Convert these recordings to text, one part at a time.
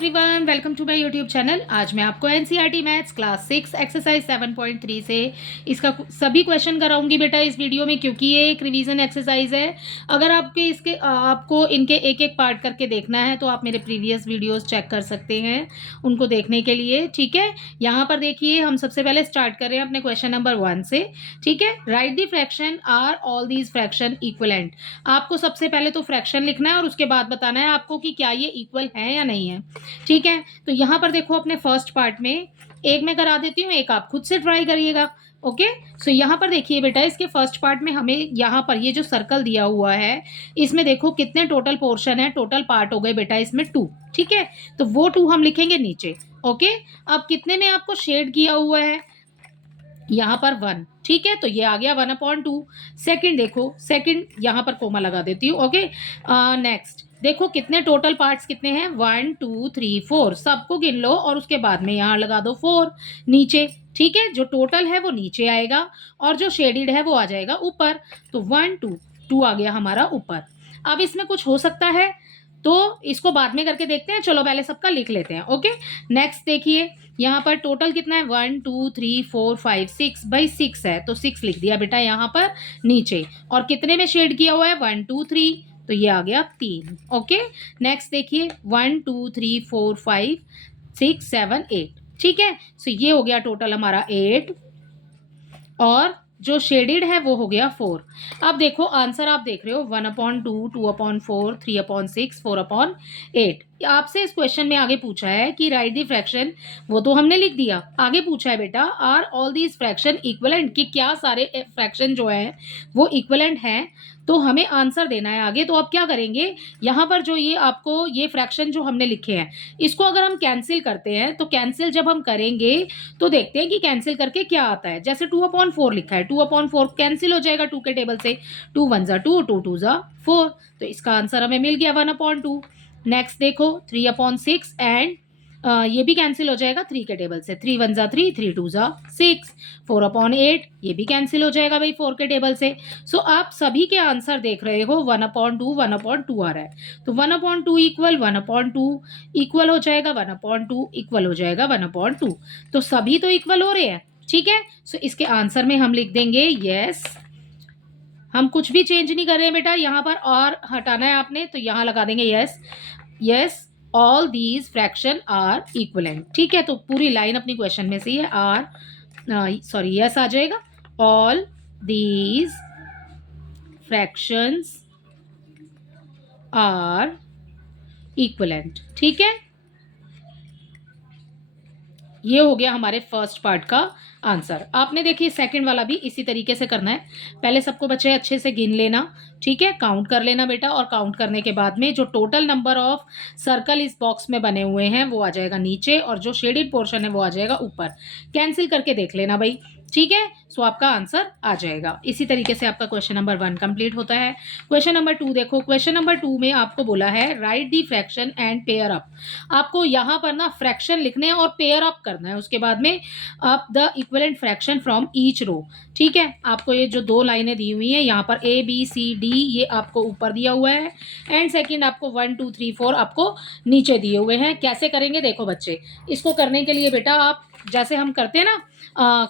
Everyone, welcome to my YouTube channel. आज मैं आपको एनसीईआरटी मैथ्स क्लास 6 एक्सरसाइज 7.3 से इसका सभी क्वेश्चन कराऊंगी बेटा इस वीडियो में, क्योंकि ये एक रिवीजन एक्सरसाइज है। अगर आपको इनके एक एक पार्ट करके देखना है तो आप मेरे प्रीवियस वीडियोस चेक कर सकते हैं उनको देखने के लिए। ठीक है, यहाँ पर देखिए हम सबसे पहले स्टार्ट कर रहे हैं अपने क्वेश्चन नंबर 1 से। ठीक है, right the fraction are all these fraction equivalent. आपको सबसे पहले तो फ्रैक्शन लिखना है और उसके बाद बताना है आपको कि क्या ये इक्वल है या नहीं है। ठीक है, तो यहां पर देखो अपने फर्स्ट पार्ट में एक मैं करा देती हूँ, एक आप खुद से ट्राई करिएगा। ओके, सो यहाँ पर देखिए बेटा, इसके फर्स्ट पार्ट में हमें यहाँ पर ये जो सर्कल दिया हुआ है इसमें देखो कितने टोटल पोर्शन है, टोटल पार्ट हो गए बेटा इसमें 2। ठीक है, तो वो 2 हम लिखेंगे नीचे। ओके, अब कितने में आपको शेड किया हुआ है, यहाँ पर 1। ठीक है, तो ये आ गया 1/2। सेकंड देखो, सेकंड यहाँ पर कोमा लगा देती हूँ। ओके, नेक्स्ट देखो कितने टोटल पार्ट्स कितने हैं, 1 2 3 4, सबको गिन लो और उसके बाद में यहाँ लगा दो 4 नीचे। ठीक है, जो टोटल है वो नीचे आएगा और जो शेडिड है वो आ जाएगा ऊपर। तो 1 2 2 आ गया हमारा ऊपर। अब इसमें कुछ हो सकता है तो इसको बाद में करके देखते हैं, चलो पहले सबका लिख लेते हैं। ओके, नेक्स्ट देखिए यहाँ पर टोटल कितना है, 1 2 3 4 5 6, भाई 6 है तो 6 लिख दिया बेटा यहाँ पर नीचे। और कितने में शेड किया हुआ है, 1 2 3, तो ये आ गया 3। ओके, नेक्स्ट देखिए 1 2 3 4 5 6 7 8। ठीक है, सो ये हो गया टोटल हमारा 8 और जो शेडेड है वो हो गया 4। अब देखो आंसर आप देख रहे हो 1/2, 2/4, 3/6, 4/8। आपसे इस क्वेश्चन में आगे पूछा है कि राइट दी फ्रैक्शन, वो तो हमने लिख दिया। आगे पूछा है बेटा are all these fraction equivalent, कि क्या सारे फ्रैक्शन जो है वो इक्वलेंट हैं, तो हमें आंसर देना है आगे। तो अब क्या करेंगे, यहाँ पर जो ये आपको ये फ्रैक्शन जो हमने लिखे हैं इसको अगर हम कैंसिल करते हैं तो कैंसिल जब हम करेंगे तो देखते हैं कि कैंसिल करके क्या आता है। जैसे 2/4 लिखा है, 2/4 कैंसिल हो जाएगा 2 के टेबल से, 2 1 जा 2, 2 2 जा 4, तो इसका आंसर हमें मिल गया 1/2। नेक्स्ट देखो 3/6 एंड ये भी कैंसिल हो जाएगा 3 के टेबल से, 3 1 जा 3, 3 2 जा 6, 4/8 ये भी कैंसिल हो जाएगा भाई 4 के टेबल से। सो आप सभी के आंसर देख रहे हो 1/2 1/2 आ रहा है, तो 1/2 इक्वल 1/2 इक्वल हो जाएगा 1/2 इक्वल हो जाएगा 1/2, तो सभी तो इक्वल हो रहे हैं। ठीक है, सो इसके आंसर में हम लिख देंगे यस। हम कुछ भी चेंज नहीं कर रहे हैं बेटा, यहाँ पर और हटाना है आपने तो यहाँ लगा देंगे yes. Yes, all these fraction are equivalent. ठीक है, तो पूरी लाइन अपनी क्वेश्चन में से है आर, सॉरी यस आ जाएगा, all these fractions are equivalent. ठीक है, ये हो गया हमारे फर्स्ट पार्ट का आंसर। आपने देखिए सेकंड वाला भी इसी तरीके से करना है। पहले सबको बच्चे अच्छे से गिन लेना, ठीक है, काउंट कर लेना बेटा, और काउंट करने के बाद में जो टोटल नंबर ऑफ सर्कल इस बॉक्स में बने हुए हैं वो आ जाएगा नीचे और जो शेडेड पोर्शन है वो आ जाएगा ऊपर। कैंसिल करके देख लेना भाई। ठीक है, सो आपका आंसर आ जाएगा। इसी तरीके से आपका क्वेश्चन नंबर 1 कंप्लीट होता है। क्वेश्चन नंबर 2 देखो, क्वेश्चन नंबर 2 में आपको बोला है right the fraction and pair up. आपको यहाँ पर ना फ्रैक्शन लिखने हैं और पेयर अप करना है, उसके बाद में up the equivalent fraction from each row. ठीक है, आपको ये जो 2 लाइनें दी हुई हैं यहाँ पर A B C D ये आपको ऊपर दिया हुआ है एंड सेकंड आपको 1 2 3 4 आपको नीचे दिए हुए हैं। कैसे करेंगे देखो बच्चे, इसको करने के लिए बेटा आप जैसे हम करते हैं ना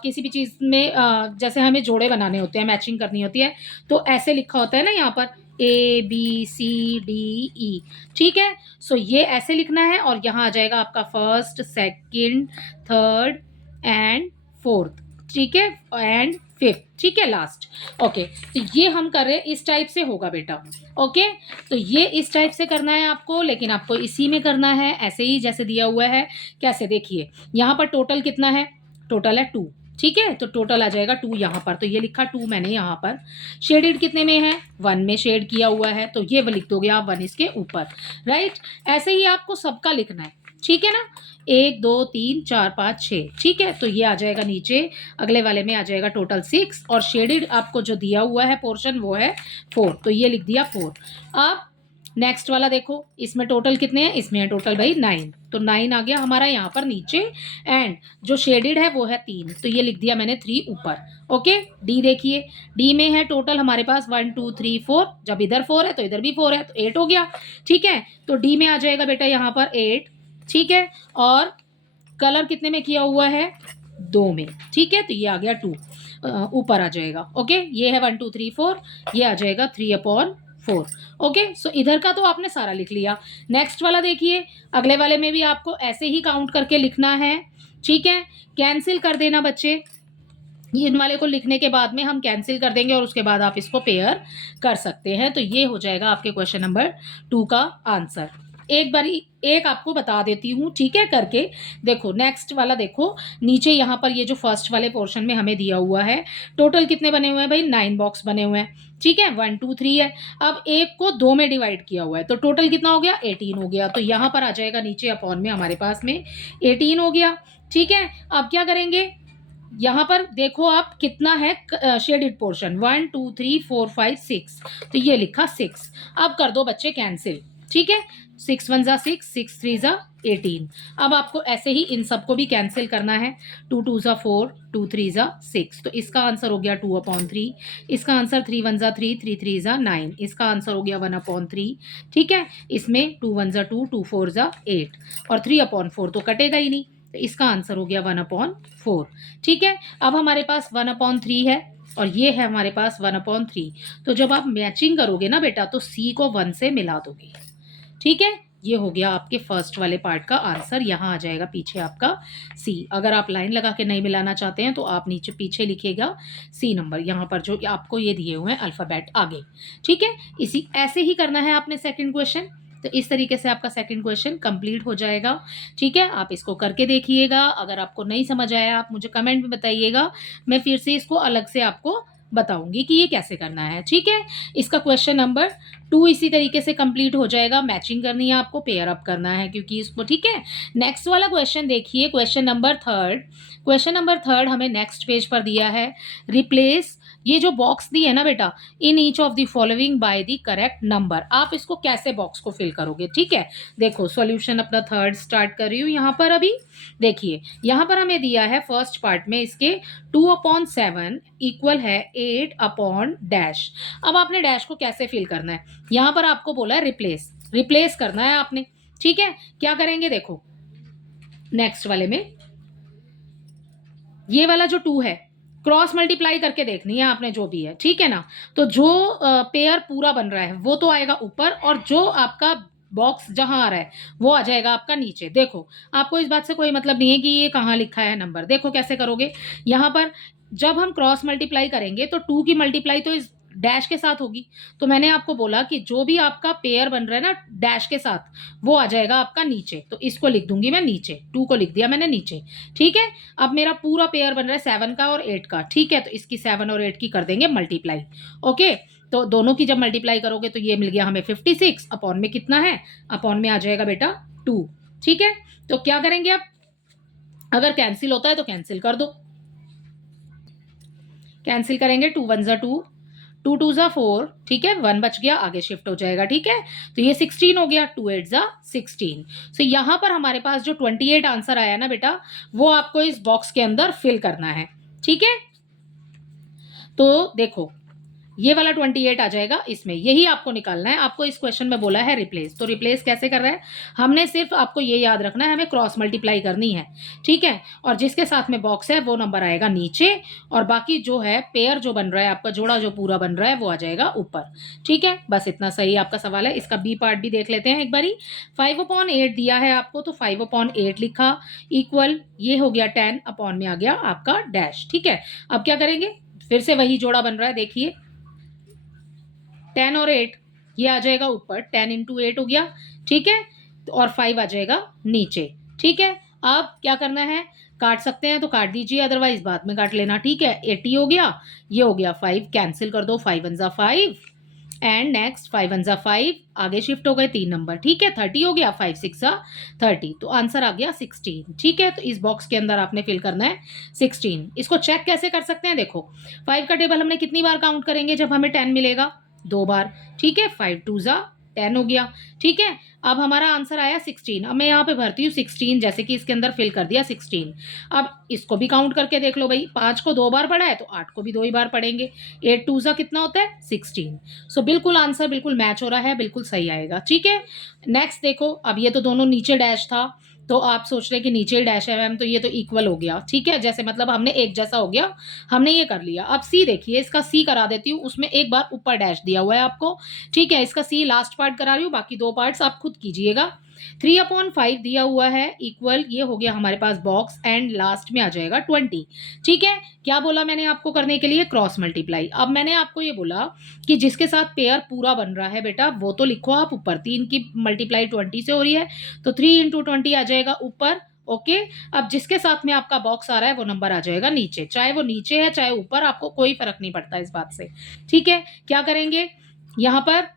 किसी भी चीज़ में जैसे हमें जोड़े बनाने होते हैं, मैचिंग करनी होती है, तो ऐसे लिखा होता है ना यहाँ पर ABCDE। ठीक है, सो ये ऐसे लिखना है और यहाँ आ जाएगा आपका first second third and fourth. ठीक है, एंड फिफ्थ। ठीक है, लास्ट। ओके, तो ये हम कर रहे हैं इस टाइप से होगा बेटा। ओके, तो ये इस टाइप से करना है आपको, लेकिन आपको इसी में करना है ऐसे ही जैसे दिया हुआ है। कैसे देखिए, यहाँ पर टोटल कितना है, टोटल है 2। ठीक है, तो टोटल आ जाएगा 2 यहाँ पर, तो ये लिखा 2 मैंने यहाँ पर। शेडेड कितने में है, 1 में शेड किया हुआ है, तो ये लिख दोगे आप 1 इसके ऊपर। राइट, ऐसे ही आपको सबका लिखना है। ठीक है ना, 1 2 3 4 5 6। ठीक है, तो ये आ जाएगा नीचे, अगले वाले में आ जाएगा टोटल 6 और शेडेड आपको जो दिया हुआ है पोर्शन वो है 4, तो ये लिख दिया 4। अब नेक्स्ट वाला देखो, इसमें टोटल कितने हैं, इसमें है टोटल भाई 9, तो 9 आ गया हमारा यहाँ पर नीचे एंड जो शेडेड है वो है 3, तो ये लिख दिया मैंने 3 ऊपर। ओके, डी देखिए, डी में है टोटल हमारे पास 1 2 3 4, जब इधर 4 है तो इधर भी 4 है, तो 8 हो गया। ठीक है, तो डी में आ जाएगा बेटा यहाँ पर 8। ठीक है, और कलर कितने में किया हुआ है, 2 में, ठीक है, तो ये आ गया 2, ऊपर आ जाएगा। ओके, ये है 1 2 3 4, ये आ जाएगा 3/4। ओके, सो इधर का तो आपने सारा लिख लिया। नेक्स्ट वाला देखिए, अगले वाले में भी आपको ऐसे ही काउंट करके लिखना है, ठीक है। कैंसिल कर देना बच्चे, इन वाले को लिखने के बाद में हम कैंसिल कर देंगे और उसके बाद आप इसको पेयर कर सकते हैं। तो ये हो जाएगा आपके क्वेश्चन नंबर 2 का आंसर। एक बारी एक आपको बता देती हूँ, ठीक है, करके देखो। नेक्स्ट वाला देखो, नीचे यहाँ पर ये जो फर्स्ट वाले पोर्शन में हमें दिया हुआ है, टोटल कितने बने हुए हैं भाई, 9 बॉक्स बने हुए हैं, ठीक है, 1 2 3 है। अब एक को 2 में डिवाइड किया हुआ है, तो टोटल कितना हो गया, 18 हो गया। तो यहाँ पर आ जाएगा नीचे अपॉन में हमारे पास में 18 हो गया, ठीक है। अब क्या करेंगे, यहाँ पर देखो आप कितना है शेडेड पोर्शन, 1 2 3 4 5 6, तो ये लिखा 6। अब कर दो बच्चे कैंसिल, ठीक है, 6 1 जा 6, 6 3 जा 18। अब आपको ऐसे ही इन सबको भी कैंसिल करना है, 2 2 जा 4, 2 3 जा 6, तो इसका आंसर हो गया 2/3। इसका आंसर 3 1 जा 3, 3 3 जा 9, इसका आंसर हो गया 1/3, ठीक है। इसमें 2 1 जा 2, 2 4 जा 8, और 3/4 तो कटेगा ही नहीं, तो इसका आंसर हो गया 1/4, ठीक है। अब हमारे पास 1/3 है और ये है हमारे पास 1/3। तो जब आप मैचिंग करोगे ना बेटा, तो सी को 1 से मिला दोगे, ठीक है। ये हो गया आपके फर्स्ट वाले पार्ट का आंसर, यहाँ आ जाएगा पीछे आपका सी। अगर आप लाइन लगा के नहीं मिलाना चाहते हैं तो आप नीचे पीछे लिखिएगा सी नंबर, यहाँ पर जो आपको ये दिए हुए हैं अल्फ़ाबेट आगे, ठीक है। इसी ऐसे ही करना है आपने सेकंड क्वेश्चन। तो इस तरीके से आपका सेकंड क्वेश्चन कंप्लीट हो जाएगा, ठीक है। आप इसको करके देखिएगा, अगर आपको नहीं समझ आया आप मुझे कमेंट में बताइएगा, मैं फिर से इसको अलग से आपको बताऊंगी कि ये कैसे करना है, ठीक है। इसका क्वेश्चन नंबर 2 इसी तरीके से कंप्लीट हो जाएगा। मैचिंग करनी है आपको, पेयर अप करना है क्योंकि इसको, ठीक है। नेक्स्ट वाला क्वेश्चन देखिए, क्वेश्चन नंबर 3। क्वेश्चन नंबर 3 हमें नेक्स्ट पेज पर दिया है, रिप्लेस, ये जो बॉक्स दी है ना बेटा, in each of the following by the correct number, आप इसको कैसे बॉक्स को फिल करोगे, ठीक है। देखो सॉल्यूशन अपना 3rd स्टार्ट कर रही हूँ यहाँ पर। अभी देखिए यहाँ पर हमें दिया है फर्स्ट पार्ट में इसके 2/7 इक्वल है 8/डैश। अब आपने डैश को कैसे फिल करना है, यहाँ पर आपको बोला है रिप्लेस, रिप्लेस करना है आपने, ठीक है। क्या करेंगे देखो, नेक्स्ट वाले में ये वाला जो 2 है, क्रॉस मल्टीप्लाई करके देखनी है आपने जो भी है, ठीक है ना। तो जो पेयर पूरा बन रहा है वो तो आएगा ऊपर, और जो आपका बॉक्स जहां आ रहा है वो आ जाएगा आपका नीचे। देखो आपको इस बात से कोई मतलब नहीं है कि ये कहाँ लिखा है नंबर, देखो कैसे करोगे। यहाँ पर जब हम क्रॉस मल्टीप्लाई करेंगे तो 2 की मल्टीप्लाई तो इस डैश के साथ होगी, तो मैंने आपको बोला कि जो भी आपका पेयर बन रहा है ना डैश के साथ, वो आ जाएगा आपका नीचे। तो इसको लिख दूंगी मैं नीचे, 2 को लिख दिया मैंने नीचे, ठीक है। अब मेरा पूरा पेयर बन रहा है 7 का और 8 का, ठीक है। तो इसकी 7 और 8 की कर देंगे मल्टीप्लाई, ओके। तो दोनों की जब मल्टीप्लाई करोगे तो ये मिल गया हमें 56, अपॉन में कितना है, अपॉन में आ जाएगा बेटा 2, ठीक है। तो क्या करेंगे अब, अगर कैंसिल होता है तो कैंसिल कर दो, कैंसिल करेंगे, 2 1 जा 2, 2 2 जा 4, ठीक है, 1 बच गया, आगे शिफ्ट हो जाएगा, ठीक है। तो ये 16 हो गया, 2 8 जा 16। सो यहाँ पर हमारे पास जो 28 आंसर आया ना बेटा, वो आपको इस बॉक्स के अंदर फिल करना है, ठीक है। तो देखो ये वाला 28 आ जाएगा इसमें, यही आपको निकालना है। आपको इस क्वेश्चन में बोला है रिप्लेस, तो रिप्लेस कैसे कर रहा है, हमने सिर्फ आपको ये याद रखना है, हमें क्रॉस मल्टीप्लाई करनी है, ठीक है। और जिसके साथ में बॉक्स है वो नंबर आएगा नीचे, और बाकी जो है पेयर जो बन रहा है आपका, जोड़ा जो पूरा बन रहा है वो आ जाएगा ऊपर, ठीक है। बस इतना सही आपका सवाल है। इसका बी पार्ट भी देख लेते हैं एक बारी। 5/8 दिया है आपको, तो 5/8 लिखा, इक्वल ये हो गया 10, अपॉन में आ गया आपका डैश, ठीक है। अब क्या करेंगे, फिर से वही जोड़ा बन रहा है, देखिए 10 और 8, ये आ जाएगा ऊपर, 10 × 8 हो गया, ठीक है। और 5 आ जाएगा नीचे, ठीक है। अब क्या करना है, काट सकते हैं तो काट दीजिए, अदरवाइज बाद में काट लेना, ठीक है। 80 हो गया, ये हो गया 5, कैंसिल कर दो, 5 1 जा 5, एंड नेक्स्ट 5 1 जा 5, आगे शिफ्ट हो गए 3 नंबर, ठीक है। 30 हो गया, 5 6 जा 30, तो आंसर आ गया 16, ठीक है। तो इस बॉक्स के अंदर आपने फिल करना है 16। इसको चेक कैसे कर सकते हैं, देखो 5 का टेबल हमने कितनी बार काउंट करेंगे जब हमें 10 मिलेगा, 2 बार, ठीक है। 5 2 जा 10 हो गया, ठीक है। अब हमारा आंसर आया 16। अब मैं यहाँ पे भरती हूँ 16, जैसे कि इसके अंदर फिल कर दिया 16। अब इसको भी काउंट करके देख लो भाई, 5 को 2 बार पढ़ा है तो 8 को भी 2 ही बार पढ़ेंगे, 8 2 जा कितना होता है 16। सो बिल्कुल आंसर बिल्कुल मैच हो रहा है, बिल्कुल सही आएगा, ठीक है। नेक्स्ट देखो, अब ये तो दोनों नीचे डैश था, तो आप सोच रहे हैं कि नीचे ही डैश है मैम, तो ये तो इक्वल हो गया, ठीक है, जैसे मतलब हमने एक जैसा हो गया, हमने ये कर लिया। अब सी देखिए, इसका सी करा देती हूँ, उसमें एक बार ऊपर डैश दिया हुआ है आपको, ठीक है, इसका सी लास्ट पार्ट करा रही हूँ, बाकी 2 पार्ट्स आप खुद कीजिएगा। 3/5 दिया हुआ है इक्वल, ये हो गया हमारे पास बॉक्स, एंड लास्ट में आ जाएगा 20, ठीक है। क्या बोला मैंने आपको करने के लिए? Cross multiply. अब मैंने आपको ये बोला कि जिसके साथ पेयर पूरा बन रहा है बेटा वो तो लिखो आप ऊपर, 3 की मल्टीप्लाई 20 से हो रही है, तो 3 × 20 आ जाएगा ऊपर, ओके। अब जिसके साथ में आपका बॉक्स आ रहा है वो नंबर आ जाएगा नीचे, चाहे वो नीचे है चाहे ऊपर, आपको कोई फर्क नहीं पड़ता इस बात से, ठीक है। क्या करेंगे, यहाँ पर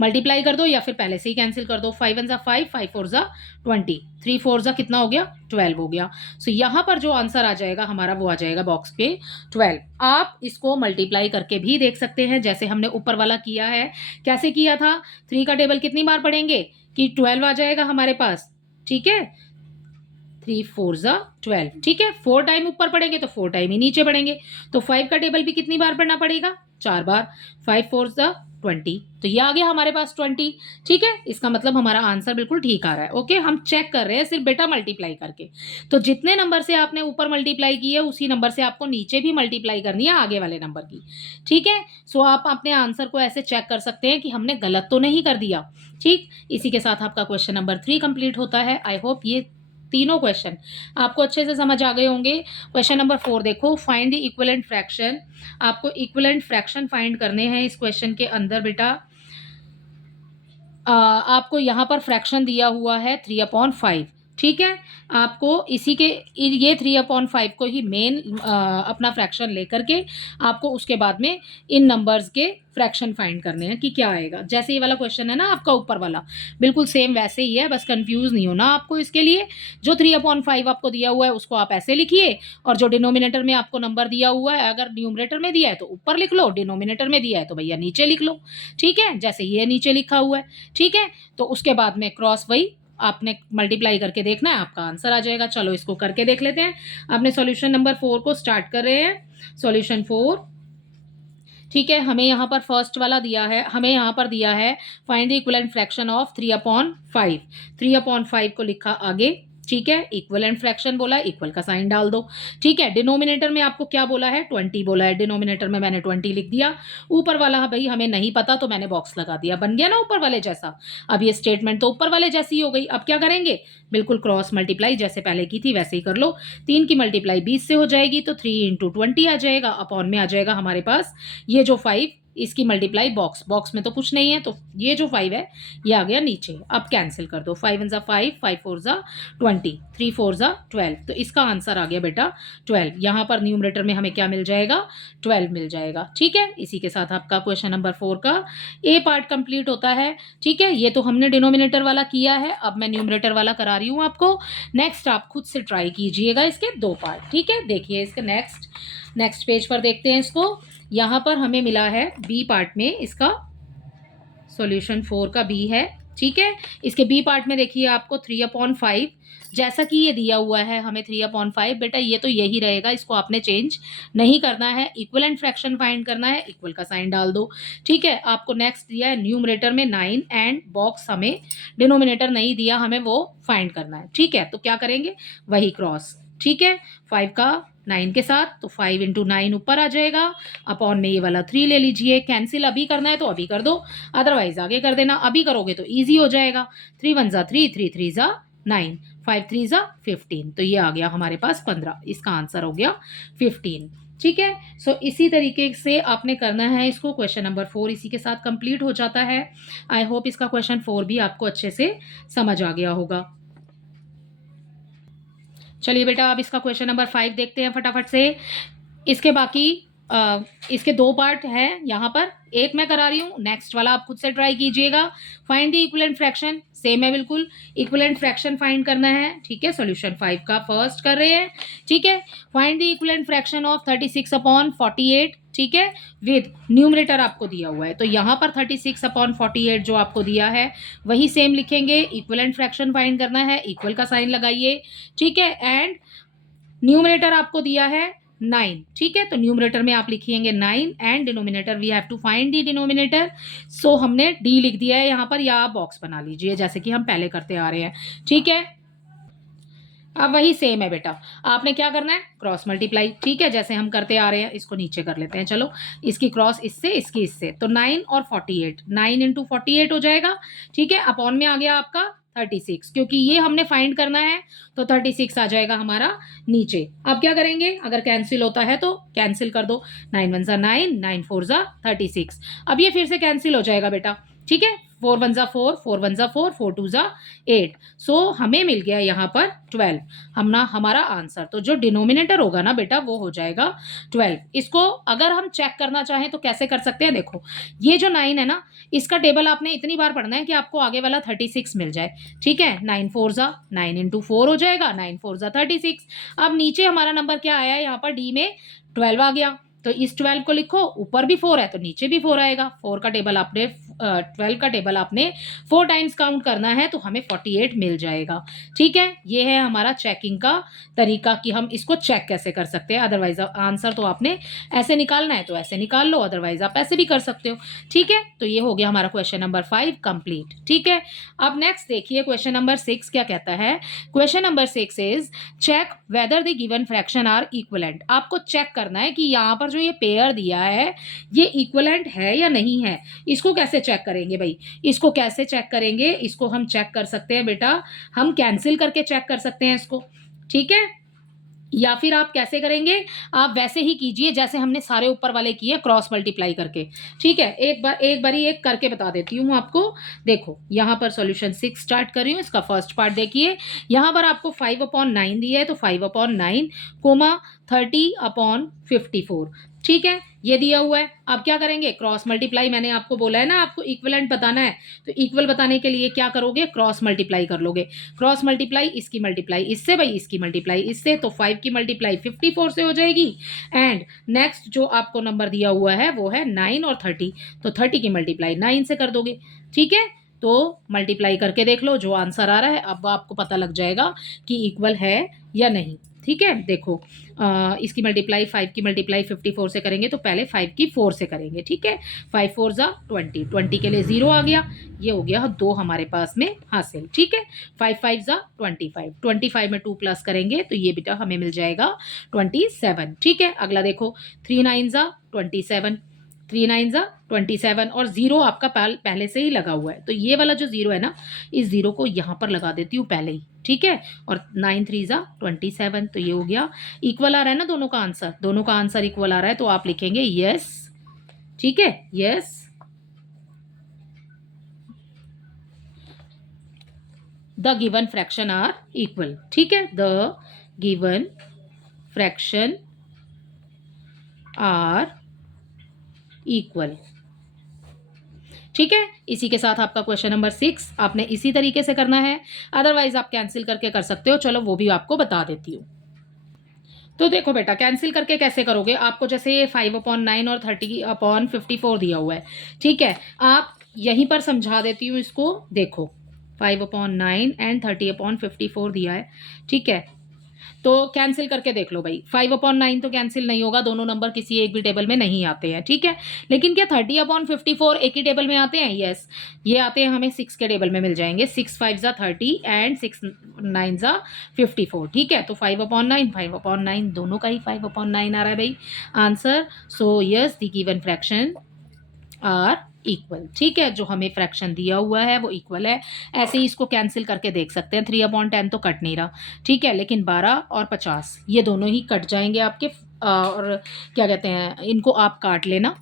मल्टीप्लाई कर दो या फिर पहले से ही कैंसिल कर दो। 5 1 5, 5 4 20, 3 4 कितना हो गया? 12 हो गया। सो यहाँ पर जो आंसर आ जाएगा हमारा वो आ जाएगा बॉक्स पे 12। आप इसको मल्टीप्लाई करके भी देख सकते हैं जैसे हमने ऊपर वाला किया है। कैसे किया था? 3 का टेबल कितनी बार पढ़ेंगे कि 12 आ जाएगा हमारे पास, ठीक है। 3 4 12, ठीक है। 4 टाइम ऊपर पढ़ेंगे तो 4 टाइम ही नीचे पढ़ेंगे। तो 5 का टेबल भी कितनी बार पढ़ना पड़ेगा? 4 बार। 5 4 20, तो ये आ गया हमारे पास 20, ठीक है। इसका मतलब हमारा आंसर बिल्कुल ठीक आ रहा है, ओके। हम चेक कर रहे हैं सिर्फ बेटा मल्टीप्लाई करके। तो जितने नंबर से आपने ऊपर मल्टीप्लाई की है उसी नंबर से आपको नीचे भी मल्टीप्लाई करनी है आगे वाले नंबर की, ठीक है। सो आप अपने आंसर को ऐसे चेक कर सकते हैं कि हमने गलत तो नहीं कर दिया, ठीक। इसी के साथ आपका क्वेश्चन नंबर 3 कंप्लीट होता है। आई होप ये तीनों क्वेश्चन आपको अच्छे से समझ आ गए होंगे। क्वेश्चन नंबर 4 देखो, फाइंड द इक्विवेलेंट फ्रैक्शन। आपको इक्विवेलेंट फ्रैक्शन फाइंड करने हैं इस क्वेश्चन के अंदर बेटा। आपको यहाँ पर फ्रैक्शन दिया हुआ है 3/5, ठीक है। आपको इसी के ये 3/5 को ही मेन अपना फ्रैक्शन लेकर के आपको उसके बाद में इन नंबर्स के फ्रैक्शन फाइंड करने हैं कि क्या आएगा। जैसे ये वाला क्वेश्चन है ना आपका ऊपर वाला, बिल्कुल सेम वैसे ही है, बस कंफ्यूज नहीं होना आपको इसके लिए। जो 3/5 आपको दिया हुआ है उसको आप ऐसे लिखिए, और जो डिनोमिनेटर में आपको नंबर दिया हुआ है, अगर न्यूमरेटर में दिया है तो ऊपर लिख लो, डिनोमिनेटर में दिया है तो भैया नीचे लिख लो, ठीक है, जैसे ये नीचे लिखा हुआ है, ठीक है। तो उसके बाद में क्रॉस वही आपने मल्टीप्लाई करके देखना है, आपका आंसर आ जाएगा। चलो इसको करके देख लेते हैं। आपने सॉल्यूशन नंबर 4 को स्टार्ट कर रहे हैं। सॉल्यूशन 4, ठीक है। हमें यहाँ पर फर्स्ट वाला दिया है, हमें यहाँ पर दिया है find the equivalent fraction of 3/5। 3/5 को लिखा आगे, ठीक है। इक्विवेलेंट फ्रैक्शन बोला है, इक्वल का साइन डाल दो, ठीक है। डिनोमिनेटर में आपको क्या बोला है? 20 बोला है, डिनोमिनेटर में मैंने 20 लिख दिया। ऊपर वाला भाई हमें नहीं पता तो मैंने बॉक्स लगा दिया, बन गया ना ऊपर वाले जैसा। अब ये स्टेटमेंट तो ऊपर वाले जैसी हो गई। अब क्या करेंगे? बिल्कुल क्रॉस मल्टीप्लाई जैसे पहले की थी वैसे ही कर लो। 3 की मल्टीप्लाई 20 से हो जाएगी तो 3 × 20 आ जाएगा, अपॉन में आ जाएगा हमारे पास ये जो 5, इसकी मल्टीप्लाई बॉक्स में तो कुछ नहीं है, तो ये जो 5 है ये आ गया नीचे। अब कैंसिल कर दो, 5 1 5, 5 4 20, 3 4 12, तो इसका आंसर आ गया बेटा 12। यहाँ पर न्यूमरेटर में हमें क्या मिल जाएगा? 12 मिल जाएगा, ठीक है। इसी के साथ आपका क्वेश्चन नंबर 4 का ए पार्ट कंप्लीट होता है, ठीक है। ये तो हमने डिनोमिनेटर वाला किया है, अब मैं न्यूमरेटर वाला करा रही हूँ आपको। नेक्स्ट आप खुद से ट्राई कीजिएगा इसके 2 पार्ट, ठीक है। देखिए इसके नेक्स्ट पेज पर देखते हैं इसको। यहाँ पर हमें मिला है बी पार्ट में, इसका सॉल्यूशन 4 का बी है, ठीक है। इसके बी पार्ट में देखिए आपको 3/5 जैसा कि ये दिया हुआ है हमें 3/5, बेटा ये तो यही रहेगा, इसको आपने चेंज नहीं करना है। इक्विवेलेंट फ्रैक्शन फाइंड करना है, इक्वल का साइन डाल दो, ठीक है। आपको नेक्स्ट दिया है न्यूमरेटर में 9 एंड बॉक्स हमें डिनोमिनेटर नहीं दिया, हमें वो फाइंड करना है, ठीक है। तो क्या करेंगे? वही क्रॉस, ठीक है। 5 का 9 के साथ, तो 5 × 9 ऊपर आ जाएगा, अपॉन में ये वाला 3 ले लीजिए। कैंसिल अभी करना है तो अभी कर दो, अदरवाइज आगे कर देना। अभी करोगे तो ईजी हो जाएगा। 3 1 3, 3 3 9, 5 3 15, तो ये आ गया हमारे पास 15। इसका आंसर हो गया 15, ठीक है। सो इसी तरीके से आपने करना है इसको। क्वेश्चन नंबर 4 इसी के साथ कंप्लीट हो जाता है। आई होप इसका क्वेश्चन 4 भी आपको अच्छे से समझ आ गया होगा। चलिए बेटा अब इसका क्वेश्चन नंबर 5 देखते हैं फटाफट से। इसके बाकी इसके 2 पार्ट हैं यहाँ पर, एक मैं करा रही हूँ, नेक्स्ट वाला आप खुद से ट्राई कीजिएगा। Find the equivalent fraction, same है बिल्कुल, इक्विवेलेंट फ्रैक्शन फाइंड करना है, ठीक है। सॉल्यूशन 5 का फर्स्ट कर रहे हैं, ठीक है। Find the equivalent fraction of 36/48, ठीक है, विद न्यूमरेटर आपको दिया हुआ है, तो यहाँ पर 36/48 जो आपको दिया है वही सेम लिखेंगे। इक्विवेलेंट फ्रैक्शन फाइंड करना है, इक्वल का साइन लगाइए, ठीक है। एंड न्यूमरेटर आपको दिया है 9, ठीक है। तो न्यूमरेटर में आप लिखिएंगे 9 and denominator we have to find the denominator. So हमने डी लिख दिया है यहाँ पर, या आप बॉक्स बना लीजिए जैसे कि हम पहले करते आ रहे हैं, ठीक है। अब वही सेम है बेटा, आपने क्या करना है, क्रॉस मल्टीप्लाई, ठीक है, जैसे हम करते आ रहे हैं। इसको नीचे कर लेते हैं, चलो इसकी क्रॉस इससे, इसकी इससे, तो 9 और 48, 9 इंटू 48 हो जाएगा, ठीक है। अपॉन में आ गया आपका 36, क्योंकि ये हमने फाइंड करना है, तो 36 आ जाएगा हमारा नीचे। अब क्या करेंगे, अगर कैंसिल होता है तो कैंसिल कर दो, 9 1 ज़ा 9, 9 4 ज़ा 36। अब ये फिर से कैंसिल हो जाएगा बेटा, ठीक है। 4 1 ज़ा 4, 4 1 ज़ा 4, 4 2 ज़ा 8। सो हमें मिल गया यहाँ पर 12, हमारा आंसर। तो जो डिनोमिनेटर होगा ना बेटा वो हो जाएगा 12। इसको अगर हम चेक करना चाहें तो कैसे कर सकते हैं, देखो ये जो 9 है ना, इसका टेबल आपने इतनी बार पढ़ना है कि आपको आगे वाला 36 मिल जाए, ठीक है। 9 4 ज़ा 9 इंटू 4 हो जाएगा, 9 4 ज़ा 36। अब नीचे हमारा नंबर क्या आया है, यहाँ पर डी में 12 आ गया, तो इस 12 को लिखो, ऊपर भी 4 है तो नीचे भी 4 आएगा। 4 का टेबल आपने 12 का टेबल आपने 4 टाइम्स काउंट करना है, तो हमें 48 मिल जाएगा, ठीक है। ये है हमारा चेकिंग का तरीका कि हम इसको चेक कैसे कर सकते हैं। अदरवाइज आंसर तो आपने ऐसे निकालना है तो ऐसे निकाल लो, अदरवाइज आप ऐसे भी कर सकते हो, ठीक है। तो ये हो गया हमारा क्वेश्चन नंबर 5 कंप्लीट, ठीक है। अब नेक्स्ट देखिए क्वेश्चन नंबर 6 क्या कहता है। Question number 6 is check whether the given fraction are equivalent. आपको चेक करना है कि यहाँ पर जो ये पेयर दिया है ये इक्विवेलेंट है या नहीं है। इसको कैसे चेक करेंगे भाई, इसको कैसे चेक करेंगे, इसको हम चेक कर सकते हैं बेटा, हम कैंसिल करके चेक कर सकते हैं इसको, ठीक है। या फिर आप कैसे करेंगे, आप वैसे ही कीजिए जैसे हमने सारे ऊपर वाले किए, क्रॉस मल्टीप्लाई करके, ठीक है। एक बारी एक करके बता देती हूँ आपको। देखो यहाँ पर सॉल्यूशन 6 स्टार्ट कर रही हूँ, इसका फर्स्ट पार्ट देखिए। यहाँ पर आपको 5/9 दिया है, तो 5/9 कोमा 30/54, ठीक है, ये दिया हुआ है। अब क्या करेंगे, क्रॉस मल्टीप्लाई, मैंने आपको बोला है ना आपको इक्विवेलेंट बताना है, तो इक्वल बताने के लिए क्या करोगे, क्रॉस मल्टीप्लाई कर लोगे। क्रॉस मल्टीप्लाई, इसकी मल्टीप्लाई इससे भाई, इसकी मल्टीप्लाई इससे, तो 5 की मल्टीप्लाई 54 से हो जाएगी। एंड नेक्स्ट जो आपको नंबर दिया हुआ है वो है 9 और 30, तो 30 की मल्टीप्लाई 9 से कर दोगे, ठीक है। तो मल्टीप्लाई करके देख लो, जो आंसर आ रहा है अब आपको पता लग जाएगा कि इक्वल है या नहीं, ठीक है। देखो इसकी मल्टीप्लाई 5 की मल्टीप्लाई 54 से करेंगे, तो पहले 5 की 4 से करेंगे, ठीक है। 5 4 ज़ा 20, 20 के लिए 0 आ गया, ये हो गया 2 हमारे पास में हासिल, ठीक है। 5 5 ज़ा 25, 25 में 2 प्लस करेंगे तो ये बेटा हमें मिल जाएगा 27, ठीक है। अगला देखो 3 9 ज़ा 27, 3 9 ज़ा 27, और 0 आपका पहले से ही लगा हुआ है, तो ये वाला जो 0 है ना, इस 0 को यहाँ पर लगा देती हूँ पहले ही, ठीक है। और 9 3 ज़ा 27, तो ये हो गया इक्वल आ रहा है ना दोनों का आंसर, दोनों का आंसर इक्वल आ रहा है, तो आप लिखेंगे यस, ठीक है, yes the given fraction are equal, ठीक है, the given fraction are equal, ठीक है। इसी के साथ आपका क्वेश्चन नंबर 6 आपने इसी तरीके से करना है, अदरवाइज आप कैंसिल करके कर सकते हो, चलो वो भी आपको बता देती हूँ। तो देखो बेटा कैंसिल करके कैसे करोगे, आपको जैसे 5/9 और 30/54 दिया हुआ है, ठीक है। आप यहीं पर समझा देती हूँ इसको, देखो 5/9 एंड 30/54 दिया है, ठीक है। तो कैंसिल करके देख लो भाई, 5/9 तो कैंसिल नहीं होगा, दोनों नंबर किसी एक भी टेबल में नहीं आते हैं, ठीक है। लेकिन क्या 30/54 एक ही टेबल में आते हैं, यस ये आते हैं, हमें 6 के टेबल में मिल जाएंगे। 6 5 ज़ा 30 एंड 6 9 ज़ा 54, ठीक है। तो 5/9 दोनों का ही 5/9 आ रहा है भाई answer. So yes the given fraction are equal, ठीक है। जो हमें फ्रैक्शन दिया हुआ है वो इक्वल है। ऐसे ही इसको कैंसिल करके देख सकते हैं, 3/10 तो कट नहीं रहा, ठीक है, लेकिन 12 और 50 ये दोनों ही कट जाएंगे आपके, और क्या कहते हैं, इनको आप काट लेना।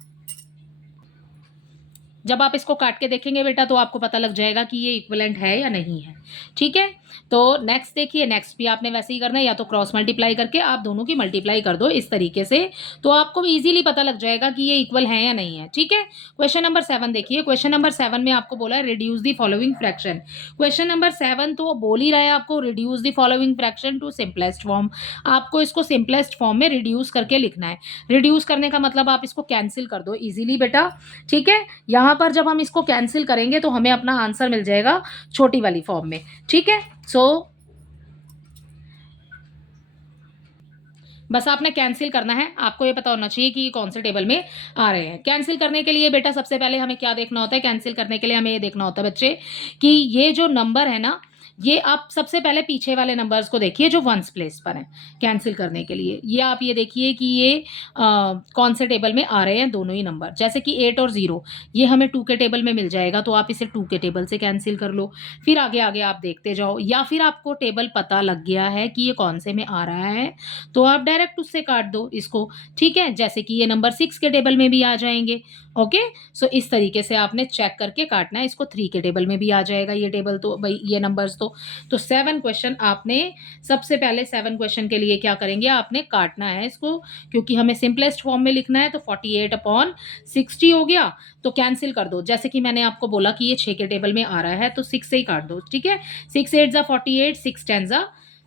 जब आप इसको काट के देखेंगे बेटा तो आपको पता लग जाएगा कि ये इक्विवेलेंट है या नहीं है, ठीक है। तो नेक्स्ट देखिए, नेक्स्ट भी आपने वैसे ही करना है, या तो क्रॉस मल्टीप्लाई करके आप दोनों की मल्टीप्लाई कर दो इस तरीके से, तो आपको भी इजीली पता लग जाएगा कि ये इक्वल है या नहीं है, ठीक है। क्वेश्चन नंबर 7 देखिए, क्वेश्चन नंबर 7 में आपको बोला है reduce the following fraction. Question number 7 तो बोल ही रहा है आपको reduce the following fraction to simplest form. आपको इसको सिंपलेस्ट फॉर्म में रिड्यूस करके लिखना है। रिड्यूस करने का मतलब आप इसको कैंसिल कर दो इजीली बेटा, ठीक है। यहाँ पर जब हम इसको कैंसिल करेंगे तो हमें अपना आंसर मिल जाएगा छोटी वाली फॉर्म में, ठीक है। सो बस आपने कैंसिल करना है, आपको ये पता होना चाहिए कि ये कौन से टेबल में आ रहे हैं। कैंसिल करने के लिए बेटा सबसे पहले हमें क्या देखना होता है, कैंसिल करने के लिए हमें ये देखना होता है बच्चे कि ये जो नंबर है ना, ये आप सबसे पहले पीछे वाले नंबर्स को देखिए जो वंस प्लेस पर हैं, कैंसिल करने के लिए। ये आप ये देखिए कि ये कौन से टेबल में आ रहे हैं दोनों ही नंबर, जैसे कि 8 और 0 ये हमें 2 के टेबल में मिल जाएगा, तो आप इसे 2 के टेबल से कैंसिल कर लो। फिर आगे-आगे आप देखते जाओ, या फिर आपको टेबल पता लग गया है कि ये कौन से में आ रहा है, तो आप डायरेक्ट उससे काट दो इसको, ठीक है? जैसे कि ये नंबर 6 के टेबल में भी आ जाएँगे, ओके? सो इस तरीके से आपने चेक करके काटना है, इसको 3 के टेबल में भी आ जाएगा ये टेबल, तो भई ये नंबर्स तो 7 क्वेश्चन आपने सबसे पहले 7 क्वेश्चन के लिए क्या करेंगे, आपने काटना है इसको, क्योंकि हमें सिंपलेस्ट फॉर्म में लिखना है, तो 48/60 हो गया, तो कैंसिल कर दो। जैसे कि मैंने आपको बोला कि ये 6 के टेबल में आ रहा है, तो 6 से ही काट दो, ठीक है? 6 8 ज़ा 48, 6 10 ज़ा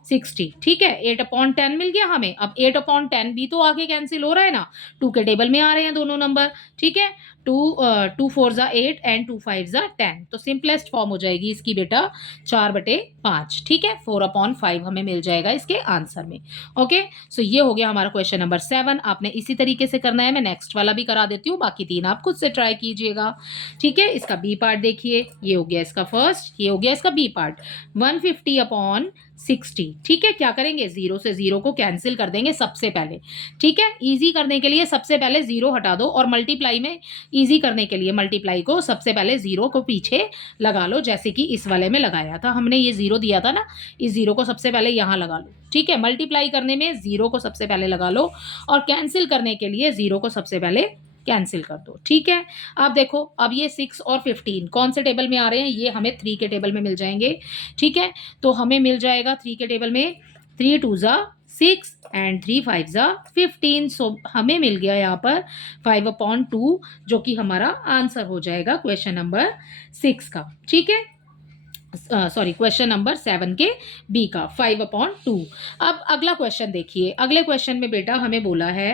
60, ठीक है? 8/10 मिल गया हमें। अब 8/10 भी तो आगे कैंसिल हो रहा है ना, 2 के टेबल में आ रहे हैं दोनों नंबर, ठीक है? 2 4 ज़ा 8 एंड 2 5 ज़ा 10, तो सिंपलेस्ट फॉर्म हो जाएगी इसकी बेटा 4/5, ठीक है? 4/5 हमें मिल जाएगा इसके आंसर में, ओके? सो ये हो गया हमारा क्वेश्चन नंबर 7। आपने इसी तरीके से करना है, मैं नेक्स्ट वाला भी करा देती हूँ, बाकी 3 आप खुद से ट्राई कीजिएगा, ठीक है? इसका बी पार्ट देखिए, ये हो गया इसका फर्स्ट, ये हो गया इसका बी पार्ट, 150/60, ठीक है? क्या करेंगे, 0 से 0 को कैंसिल कर देंगे सबसे पहले, ठीक है? ईज़ी करने के लिए सबसे पहले 0 हटा दो, और मल्टीप्लाई में ईज़ी करने के लिए मल्टीप्लाई को सबसे पहले 0 को पीछे लगा लो, जैसे कि इस वाले में लगाया था हमने, ये 0 दिया था ना, इस 0 को सबसे पहले यहाँ लगा लो, ठीक है? मल्टीप्लाई करने में 0 को सबसे पहले लगा लो, और कैंसिल करने के लिए 0 को सबसे पहले कैंसिल कर दो, ठीक है? अब देखो, अब ये 6 और 15 कौन से टेबल में आ रहे हैं, ये हमें 3 के टेबल में मिल जाएँगे, ठीक है? तो हमें मिल जाएगा 3 के टेबल में, 3 2 ज़ा 6 एंड 3 5 ज़ा 15, सो हमें मिल गया यहाँ पर 5/2, जो कि हमारा आंसर हो जाएगा क्वेश्चन नंबर 6 का, ठीक है? सॉरी, क्वेश्चन नंबर 7 के बी का 5/2। अब अगला क्वेश्चन देखिए, अगले क्वेश्चन में बेटा हमें बोला है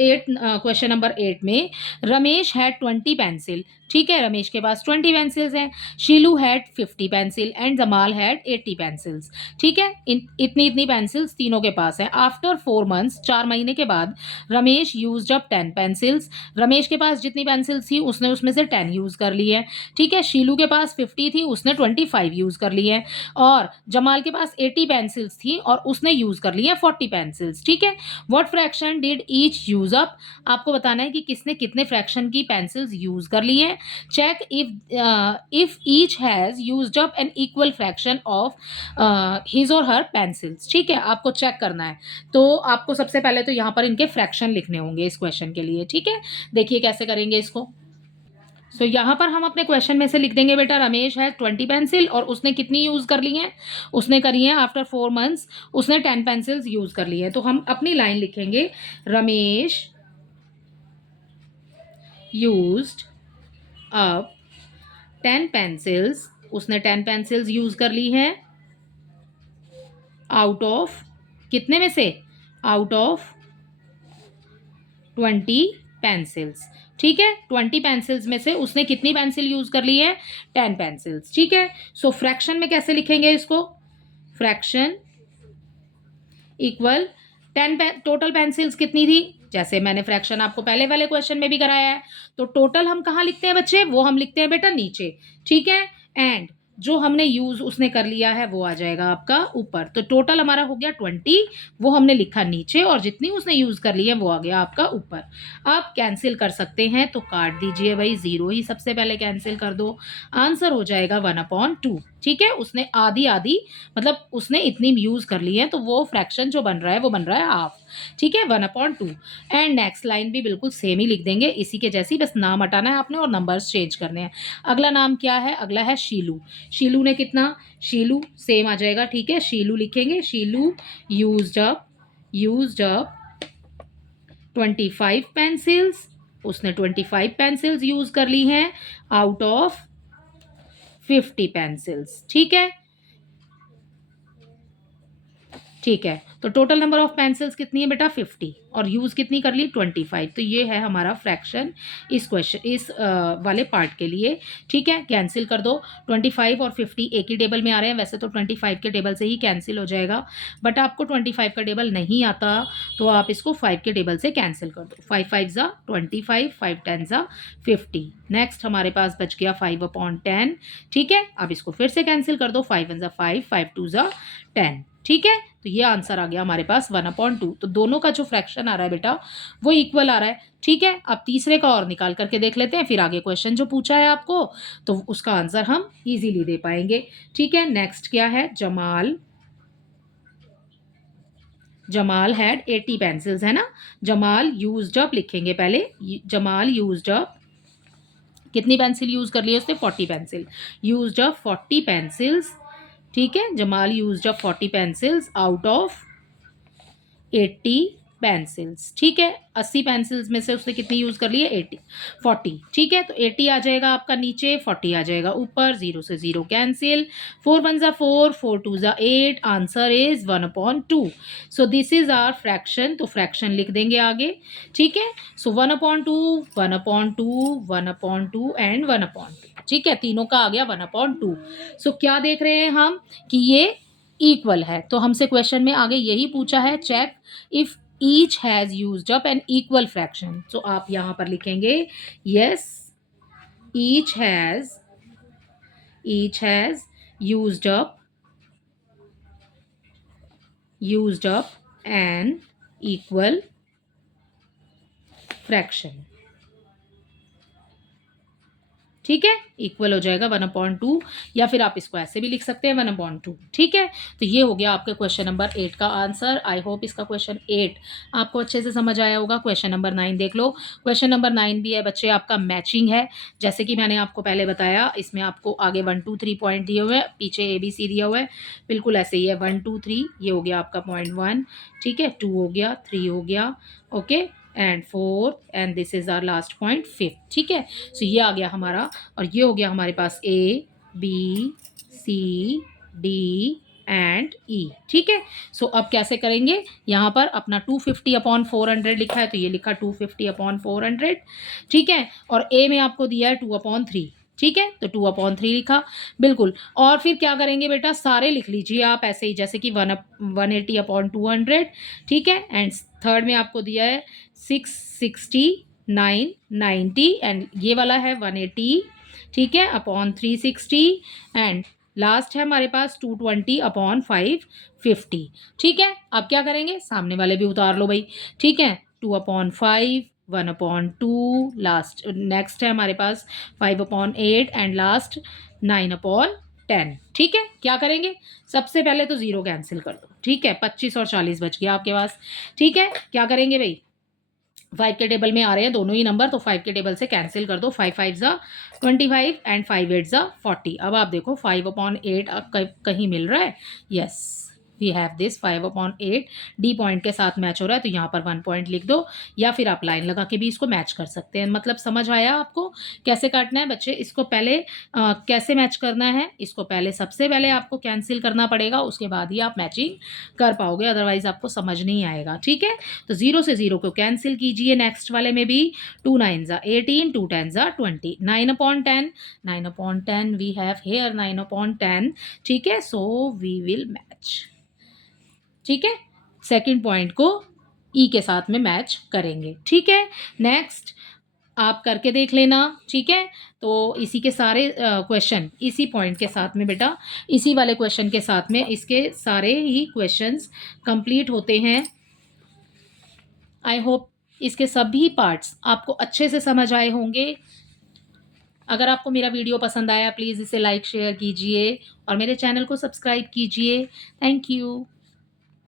8, क्वेश्चन नंबर 8 में, रमेश हैड 20 पेंसिल, ठीक है? रमेश के पास 20 पेंसिल्स हैं, Shilu had 50 pencil and Jamal had 80 pencils, ठीक है? इतनी इतनी पेंसिल्स तीनों के पास है। आफ्टर 4 मंथ्स, 4 महीने के बाद, Ramesh used up 10 pencils, Ramesh के पास जितनी पेंसिल्स थी उसने उसमें से 10 यूज़ कर ली है, ठीक है? शीलू के पास 50 थी, उसने 25 यूज़ कर ली है, और जमाल के पास 80 पेंसिल्स थी और उसने यूज़ कर ली है 40 पेंसिल्स, ठीक है? What fraction did each use up, आपको बताना है कि किसने कितने फ्रैक्शन की पेंसिल्स यूज़ कर ली हैं। Check if each has used up an equal fraction of his और हर पेंसिल्स, ठीक है? आपको चेक करना है, तो आपको सबसे पहले तो यहाँ पर इनके फ्रैक्शन लिखने होंगे इस क्वेश्चन के लिए, ठीक है? देखिए कैसे करेंगे इसको। सो यहाँ पर हम अपने क्वेश्चन में से लिख देंगे बेटा, रमेश है 20 पेंसिल और उसने कितनी यूज़ कर ली हैं, उसने करी हैं आफ्टर 4 मंथ्स, उसने 10 पेंसिल्स यूज़ कर ली है, तो हम अपनी लाइन लिखेंगे, रमेश यूज्ड अप 10 पेंसिल्स, उसने 10 पेंसिल्स यूज़ कर ली हैं, आउट ऑफ कितने में से, आउट ऑफ 20 पेंसिल्स, ठीक है? 20 पेंसिल्स में से उसने कितनी पेंसिल यूज़ कर ली है, 10 पेंसिल्स, ठीक है? सो फ्रैक्शन में कैसे लिखेंगे इसको, फ्रैक्शन इक्वल 10 टोटल पेंसिल्स कितनी थी, जैसे मैंने फ्रैक्शन आपको पहले वाले क्वेश्चन में भी कराया है, तो टोटल हम कहाँ लिखते हैं बच्चे, वो हम लिखते हैं बेटा नीचे, ठीक है? एंड जो हमने यूज़ उसने कर लिया है वो आ जाएगा आपका ऊपर, तो टोटल हमारा हो गया 20, वो हमने लिखा नीचे, और जितनी उसने यूज़ कर ली है वो आ गया आपका ऊपर। आप कैंसिल कर सकते हैं, तो काट दीजिए भाई, 0 ही सबसे पहले कैंसिल कर दो, आंसर हो जाएगा 1/2, ठीक है? उसने आधी आधी, मतलब उसने इतनी यूज़ कर ली है, तो वो फ्रैक्शन जो बन रहा है वो बन रहा है हाफ, ठीक है? 1/2। एंड नेक्स्ट लाइन भी बिल्कुल सेम ही लिख देंगे, इसी के जैसी, बस नाम हटाना है आपने और नंबर्स चेंज करने हैं। अगला नाम क्या है, अगला है शीलू, शीलू ने कितना, शीलू सेम आ जाएगा, ठीक है? शीलू लिखेंगे, शीलू यूज्ड अप 25 पेंसिल्स, उसने 25 पेंसिल्स यूज़ कर ली हैं आउट ऑफ 50 पेंसिल्स, ठीक है? ठीक है, तो टोटल नंबर ऑफ पेंसिल्स कितनी है बेटा 50 और यूज़ कितनी कर ली 25। तो ये है हमारा फ्रैक्शन इस क्वेश्चन इस वाले पार्ट के लिए। ठीक है, कैंसिल कर दो। 25 और 50 एक ही टेबल में आ रहे हैं, वैसे तो 25 के टेबल से ही कैंसिल हो जाएगा, बट आपको 25 का टेबल नहीं आता तो आप इसको 5 के टेबल से कैंसिल कर दो। 5 5 ज़ा 25, 5 10 ज़ा 50। नेक्स्ट हमारे पास बच गया 5/10। ठीक है, अब इसको फिर से कैंसिल कर दो। 5 1 ज़ा 5, 5 2 ज़ा 10। ठीक है, तो ये आंसर आ गया हमारे पास 1/2। तो दोनों का जो फ्रैक्शन आ रहा है बेटा वो इक्वल आ रहा है। ठीक है, अब तीसरे का और निकाल करके देख लेते हैं, फिर आगे क्वेश्चन जो पूछा है आपको तो उसका आंसर हम इजीली दे पाएंगे। ठीक है, नेक्स्ट क्या है, जमाल हैड 80 पेंसिल्स, है ना। जमाल यूज्ड अप लिखेंगे पहले, जमाल यूज्ड अप कितनी पेंसिल यूज कर ली उसने 40 पेंसिल, यूज्ड अप 40 पेंसिल्स। ठीक है, Jamal used up 40 pencils out of 80 pencils. ठीक है, 80 पेंसिल्स में से उसने कितनी यूज़ कर ली है 80 40। ठीक है, तो 80 आ जाएगा आपका नीचे, 40 आ जाएगा ऊपर, 0 से 0 कैंसिल। 4 1 ज़ा 4, 4 2 ज़ा 8, answer is 1/2। So this is our fraction, तो फ्रैक्शन लिख देंगे आगे। ठीक है, सो 1/2, 1/2, 1/2 एंड 1/2। ठीक है, तीनों का आ गया 1/2। सो क्या देख रहे हैं हम कि ये इक्वल है, तो हमसे क्वेश्चन में आगे यही पूछा है, check if each has used up an equal fraction. तो आप यहां पर लिखेंगे yes each has used up an equal fraction. ठीक है, इक्वल हो जाएगा 1/2, या फिर आप इसको ऐसे भी लिख सकते हैं 1/2। ठीक है, तो ये हो गया आपके क्वेश्चन नंबर 8 का आंसर। आई होप इसका क्वेश्चन 8 आपको अच्छे से समझ आया होगा। क्वेश्चन नंबर 9 देख लो। क्वेश्चन नंबर 9 भी है बच्चे आपका मैचिंग है, जैसे कि मैंने आपको पहले बताया, इसमें आपको आगे 1 2 3 पॉइंट दिए हुए हैं, पीछे ABC दिया हुआ है, बिल्कुल ऐसे ही है 1 2 3। ये हो गया आपका पॉइंट 1। ठीक है, 2 हो गया, 3 हो गया, okay, and 4 and this is our last point 5। ठीक है, सो ये आ गया हमारा, और ये हो गया हमारे पास ABCD एंड E। ठीक है, सो अब कैसे करेंगे, यहाँ पर अपना 250/400 लिखा है, तो ये लिखा 250/400। ठीक है, और A में आपको दिया है 2/3। ठीक है, तो 2/3 लिखा, बिल्कुल। और फिर क्या करेंगे बेटा, सारे लिख लीजिए आप ऐसे ही, जैसे कि 180/200। ठीक है, एंड थर्ड में आपको दिया है 669 90 एंड ये वाला है 180। ठीक है, अपॉन 360 एंड लास्ट है हमारे पास 220/550। ठीक है, अब क्या करेंगे, सामने वाले भी उतार लो भाई। ठीक है, 2/5, 1/2, लास्ट नेक्स्ट है हमारे पास 5/8 एंड लास्ट 9/10। ठीक है, क्या करेंगे, सबसे पहले तो 0 कैंसिल कर दो। ठीक है, 25 और 40 बच गया आपके पास। ठीक है, क्या करेंगे भाई, 5 के टेबल में आ रहे हैं दोनों ही नंबर, तो 5 के टेबल से कैंसिल कर दो। 5 5 ज़ा 25 एंड 5 8 ज़ा 40। अब आप देखो 5/8 कहीं मिल रहा है, yes we have this 5/8। D point के साथ मैच हो रहा है, तो यहाँ पर 1 पॉइंट लिख दो, या फिर आप लाइन लगा के भी इसको मैच कर सकते हैं। मतलब समझ आया आपको कैसे काटना है बच्चे, इसको पहले कैसे मैच करना है, इसको पहले सबसे पहले आपको कैंसिल करना पड़ेगा, उसके बाद ही आप मैचिंग कर पाओगे, अदरवाइज आपको समझ नहीं आएगा। ठीक है, तो 0 से 0 को कैंसिल कीजिए। नेक्स्ट वाले में भी 2 9 ज़ा 18, 2 10 ज़ा 20, 9/10, 9/10 वी हैव हेयर 9/10। ठीक है, सो वी विल मैच। ठीक है, सेकंड पॉइंट को ई के साथ में मैच करेंगे। ठीक है, नेक्स्ट आप करके देख लेना। ठीक है, तो इसी के सारे क्वेश्चन इसी पॉइंट के साथ में बेटा, इसी वाले क्वेश्चन के साथ में इसके सारे ही क्वेश्चंस कंप्लीट होते हैं। आई होप इसके सभी पार्ट्स आपको अच्छे से समझ आए होंगे। अगर आपको मेरा वीडियो पसंद आया प्लीज़ इसे लाइक शेयर कीजिए और मेरे चैनल को सब्सक्राइब कीजिए। Thank you.